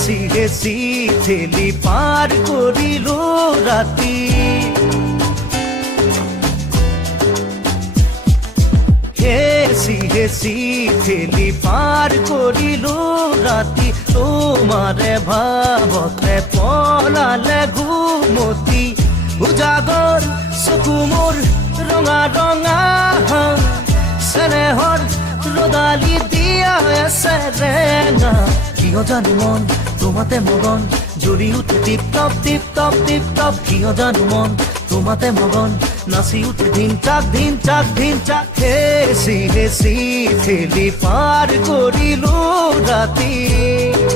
হেসি হেসি ঠেলি পার করিল রাতি। হেসি হেসি ঠেলি পার করিল রাতি, তোমারে ভাবতে পলালে ঘুমতি। উজাগর চকু মোৰ ৰঙা ৰঙা, চেনেহৰ ৰদালি দিয়া আছে ৰেঙা। কিয় জানো মন তোমাতে মগন, জ্বলি উঠে tip top tip top tip top. কিয় জানো মন তোমাতে মগন, নাচি উঠে ধিন চাক ধিন চাক ধিন চাক। হেসি হেসি ঠেলি পার করিলো ৰাতি।